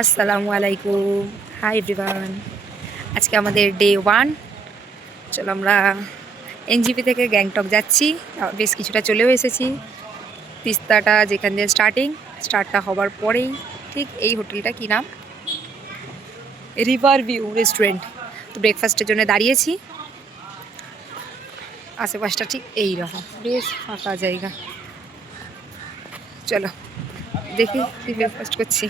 আসসালামু আলাইকুম, hi everyone. আজকে আমাদের ডে 1। চলো আমরা এনজিপি থেকে গ্যাংটক যাচ্ছি। বেশ কিছুটা চলেও এসেছি। তিস্তাটা যেখান দিয়ে স্টার্টটা হবার পরেই ঠিক এই হোটেলটা কি নাম, রিভার ভিউ রেস্টুরেন্ট। তো ব্রেকফাস্টের জন্য দাঁড়িয়েছি। আশেপাশটা ঠিক এই রকম, বেশ ফাঁকা জায়গা। চলো দেখি কি ব্রেকফাস্ট করছি।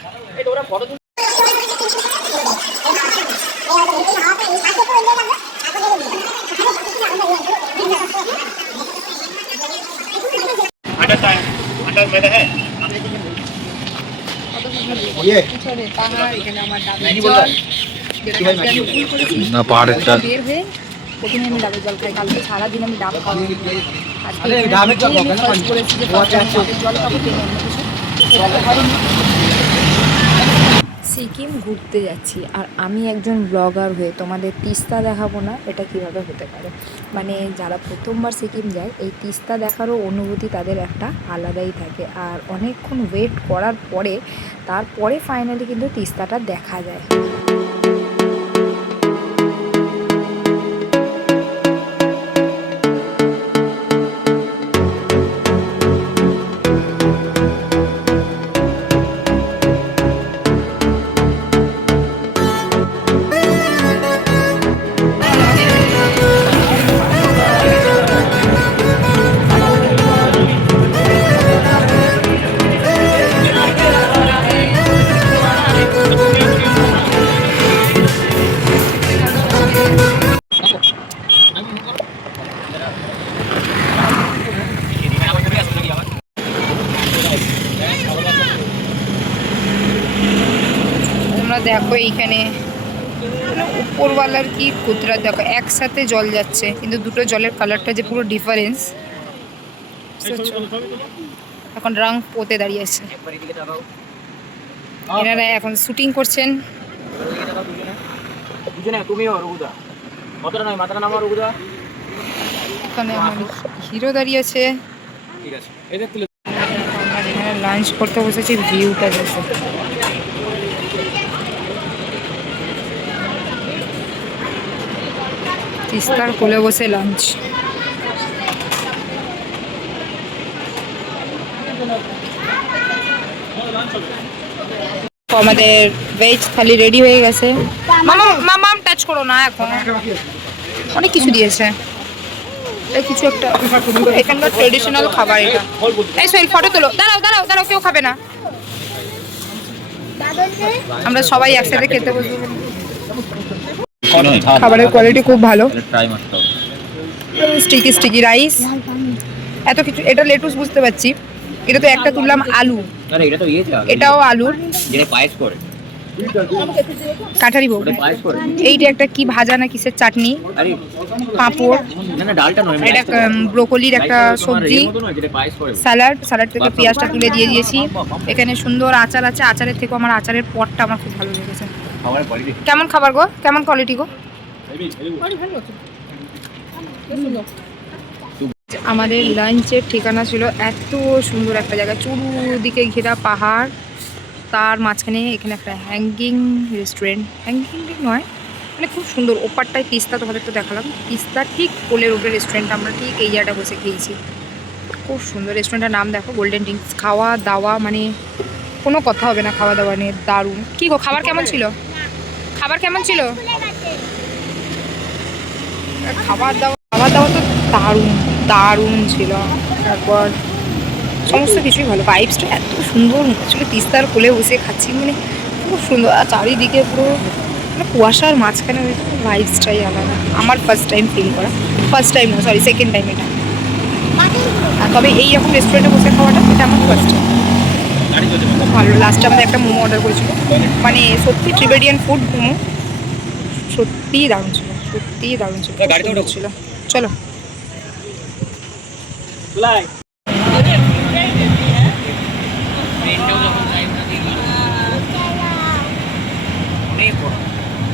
প্রথমে আমি ডাবের জল খাই, কালকে সারাদিন আমি ডাব খাবো। সিকিম ঘুরতে যাচ্ছি আর আমি একজন ব্লগার হয়ে তোমাদের তিস্তা দেখাবো না, এটা কিভাবে হতে পারে? মানে যারা প্রথমবার সিকিম যায়, এই তিস্তা দেখারও অনুভূতি তাদের একটা আলাদাই থাকে। আর অনেকক্ষণ ওয়েট করার পরে তারপরে ফাইনালি কিন্তু তিস্তাটা দেখা যায়। দেখো এইখানে উপরওয়ালার কি কুদরত, দেখো একসাথে জল যাচ্ছে কিন্তু দুটো জলের কালারটা যে পুরো ডিফারেন্স। এখন রং পোতে দাঁড়িয়ে আছে, এনারা এখন শুটিং করছেন। এখানে আমার হিরো দাঁড়িয়ে আছে। লাঞ্চ করতে বসেছি, ভিউটা দেখো। তিস্তার কোলে বসে লাঞ্চ। আমাদের ভেজ থালি রেডি হয়ে গেছে। মামা টাচ করো না, এখন অনেক কিছু দিয়েছে। কিছু একটা এখানকার ট্রেডিশনাল খাবার এটা। এই সোহেল ফটো তোলো, দাঁড়াও দাঁড়াও দাঁড়াও, কেউ খাবে না, আমরা সবাই একসাথে খেতে বসবো। খাবারের কোয়ালিটি খুব ভালো, স্টিকি স্টিকি রাইস, এত কিছু। এটা লেটুস বুঝতে পারছি, এটা তো একটা তুললাম আলু, এটাও আলুর কাঠারি ভোগ। এইটা একটা কি ভাজা না কিসের চাটনি, পাঁপড়, এটা ব্রোকলির একটা সবজি, স্যালাড থেকে পেঁয়াজটা তুলে দিয়ে দিয়েছি। এখানে সুন্দর আচার আছে, আচারের থেকেও আমার আচারের পটটা আমার খুব ভালো লেগেছে। কেমন খাবার গো, কেমন কোয়ালিটি গো? আমাদের লাঞ্চের ঠিকানা ছিল এত সুন্দর একটা জায়গা, চতুর্দিকে ঘেরা পাহাড়, তার মাঝখানে এখানে একটা হ্যাঙ্গিং রেস্টুরেন্ট। হ্যাঙ্গিং নয়, মানে খুব সুন্দর। ওপারটায় তিস্তা, তোমাদের তো দেখালাম, তিস্তা ঠিক কোলের উপরে রেস্টুরেন্ট। আমরা ঠিক এই জায়গাটা বসে খেয়েছি, খুব সুন্দর। রেস্টুরেন্টের নাম দেখো, গোল্ডেন ড্রিঙ্কস। খাওয়া দাওয়া মানে কোনো কথা হবে না, খাওয়া দাওয়া নিয়ে দারুণ। কী গো, খাবার কেমন ছিল? খাবার কেমন ছিল? খাবার দাওয়া তো দারুণ দারুণ ছিল। তারপর সমস্ত কিছুই ভালো, ভাইবসটা এত সুন্দর। আসলে তিস্তার কোলে বসে খাচ্ছি, মানে খুব সুন্দর। আর চারিদিকে পুরো মানে কুয়াশার মাঝখানে ভাইবসটাই আলাদা। আমার ফার্স্ট টাইম ফিল করা, ফার্স্ট টাইম না সরি, সেকেন্ড টাইম এটা। তবে এইরকম রেস্টুরেন্টে বসে খাওয়াটা এটা আমার ফার্স্ট টাইম। খুব ভালো। লাস্টে আমাদের একটা মোমো অর্ডার করেছিল, মানে সত্যি ত্রিবেডিয়ান ফুড মোমো, সত্যিই দারুণ ছিল, সত্যিই দারুণ ছিল, খুব সুন্দর ছিল। চলো।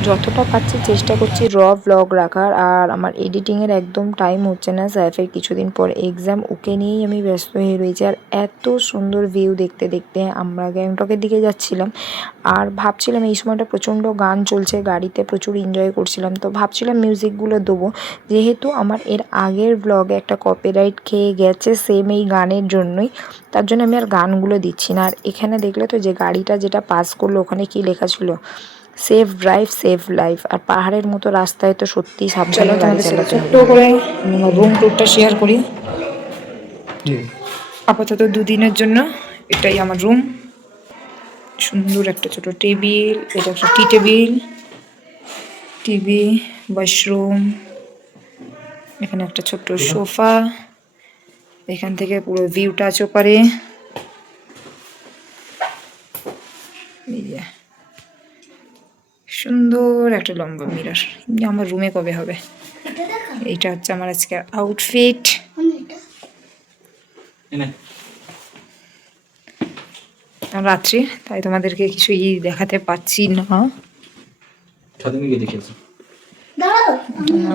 যতটা পারছি চেষ্টা করছি ব্লগ রাখার, আর আমার এডিটিংয়ের একদম টাইম হচ্ছে না। সাইফের কিছুদিন পর এক্সাম, ওকে নিয়েই আমি ব্যস্ত হয়ে রয়েছি। আর এত সুন্দর ভিউ দেখতে দেখতে আমরা গ্যাংটকের দিকে যাচ্ছিলাম, আর ভাবছিলাম এই সময়টা প্রচণ্ড গান চলছে গাড়িতে, প্রচুর এনজয় করছিলাম। তো ভাবছিলাম মিউজিকগুলো দেবো, যেহেতু আমার এর আগের ব্লগে একটা কপিরাইট খেয়ে গেছে সেম এই গানের জন্যই, তার জন্য আমি আর গানগুলো দিচ্ছি না। আর এখানে দেখলে তো যে গাড়িটা যেটা পাস করলো ওখানে কি লেখা ছিল, সেফ ড্রাইভ সেফ লাইফ। আর পাহাড়ের মতো রাস্তায় তো সত্যিই সাবধানে গাড়ি চালাতে হবে। ছোট্ট করে আমার রুম ট্যুরটা শেয়ার করি। আপাতত দুদিনের জন্য এটাই আমার রুম। সুন্দর একটা ছোট টেবিল, এটা একটা টি টেবিল, টিভি, ওয়াশরুম, এখানে একটা ছোট্ট সোফা, এখান থেকে পুরো ভিউটা আছে ওপারে। সুন্দর একটা লম্বা মিরর। আমার রুমে কবে হবে? এইটা হচ্ছে আমার আজকে আউটফিট। রাত্রি, তাই তোমাদেরকে কিছুই দেখাতে পাচ্ছি না।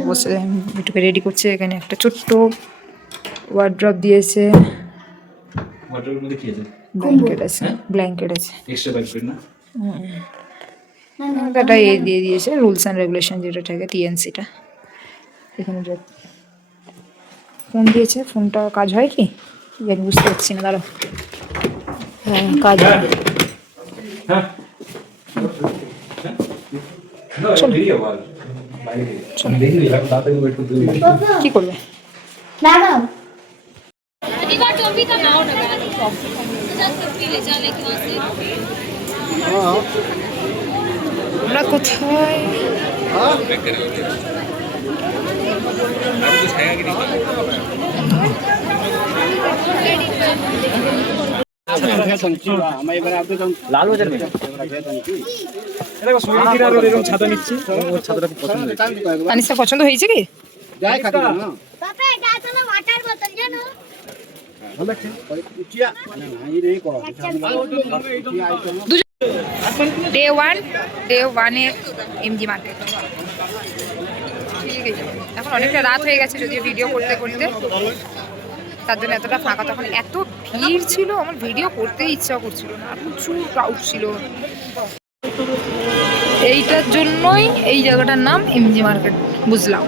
বসে একটু রেডি করছে। এখানে একটা ছোট্ট ওয়ার্ড্রপ দিয়েছে, ব্ল্যাঙ্কেট আছে, ব্ল্যাঙ্কেট আছে, এটা এই দিয়ে দিয়েছে রুলস অ্যান্ড রেগুলেশন যেটা থাকে, টিএনসিটা। এখানে ফোন দিয়েছে, ফোনটা কাজ হয় কি জানি, বুঝতে পারছি না, দাঁড়াও। হ্যাঁ, কাজ হয়। কি করবে? আমরা কোথায়? তানিশা পছন্দ হয়েছে কি? ডে ওয়ানে এমজি মার্কেট। ঠিক আছে, এখন অনেকটা রাত হয়ে গেছে যদিও ভিডিও করতে করতে, তার জন্য এতটা ফাঁকা। তখন এত ভিড় ছিল, আমার ভিডিও করতেই ইচ্ছা করছিল না, প্রচুর ক্রাউড ছিল। এইটার জন্যই এই জায়গাটার নাম এমজি মার্কেট বুঝলাম।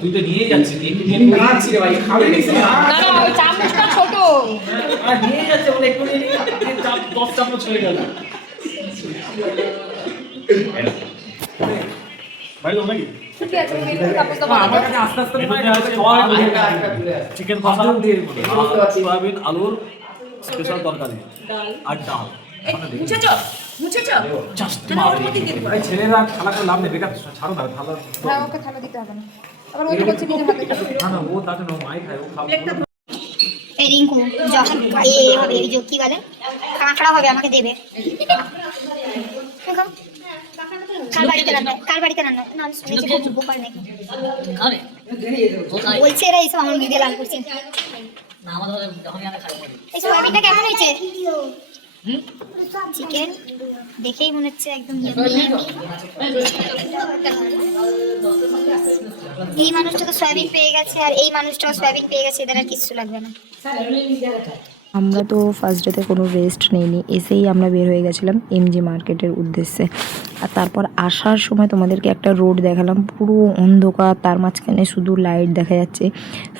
তুই তো নিয়ে যাচ্ছিস, চামচটা ছোট নিয়ে যাচ্ছে বলে একটু 10 চামচ হয়ে গেল। চিকেন কষা, সয়াবিন আলুর স্পেশাল তরকারি আর ডাল। ছেলেরা খালা করে লাভ নেই, বেকার ছাড়ো না। ওকে থালা দিতে হবে না, আবার ওই বলছে নিজে হাতে খাবে না, ও তাতে না, মাই খায়, ও খাবে। এই রিঙ্কু যখন হবে ওই যে কি বলে কাঁকড়া হবে আমাকে দেবে। কার বাড়িতে রান্না না আমি শুনেছি খুব বোকার নাকি বলছে এরা এইসব আমার মিডিয়া লাল করছে। এই সয়াবিনটা কেমন হয়েছে? চিকেন দেখেই মনে হচ্ছে একদম এই মানুষটা তো সয়াবিন পেয়ে গেছে আর এই মানুষটাও সয়াবিন পেয়ে গেছে, এদের আর কিছু লাগবে না। আমরা তো ফার্স্ট ডেতে কোনো রেস্ট নেইনি, এসেই আমরা বের হয়ে গেছিলাম এমজি মার্কেটের উদ্দেশ্যে। আর তারপর আসার সময় তোমাদেরকে একটা রোড দেখালাম, পুরো অন্ধকার, তার মাঝখানে শুধু লাইট দেখা যাচ্ছে।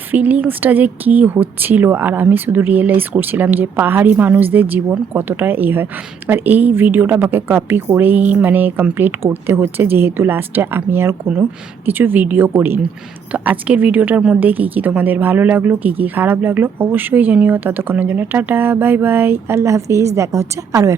ফিলিংসটা যে কি হচ্ছিল, আর আমি শুধু রিয়েলাইজ করছিলাম যে পাহাড়ি মানুষদের জীবন কতটা হয়। আর এই ভিডিওটা আমাকে কপি করেই মানে কমপ্লিট করতে হচ্ছে, যেহেতু লাস্টে আমি আর কোনো কিছু ভিডিও করিনি। তো আজকের ভিডিওটার মধ্যে কি কি তোমাদের ভালো লাগলো, কি কি খারাপ লাগলো অবশ্যই জানিও। ততক্ষণের জন্য টাটা, বাই বাই, আল্লাহ হাফিজ। দেখা হচ্ছে আরও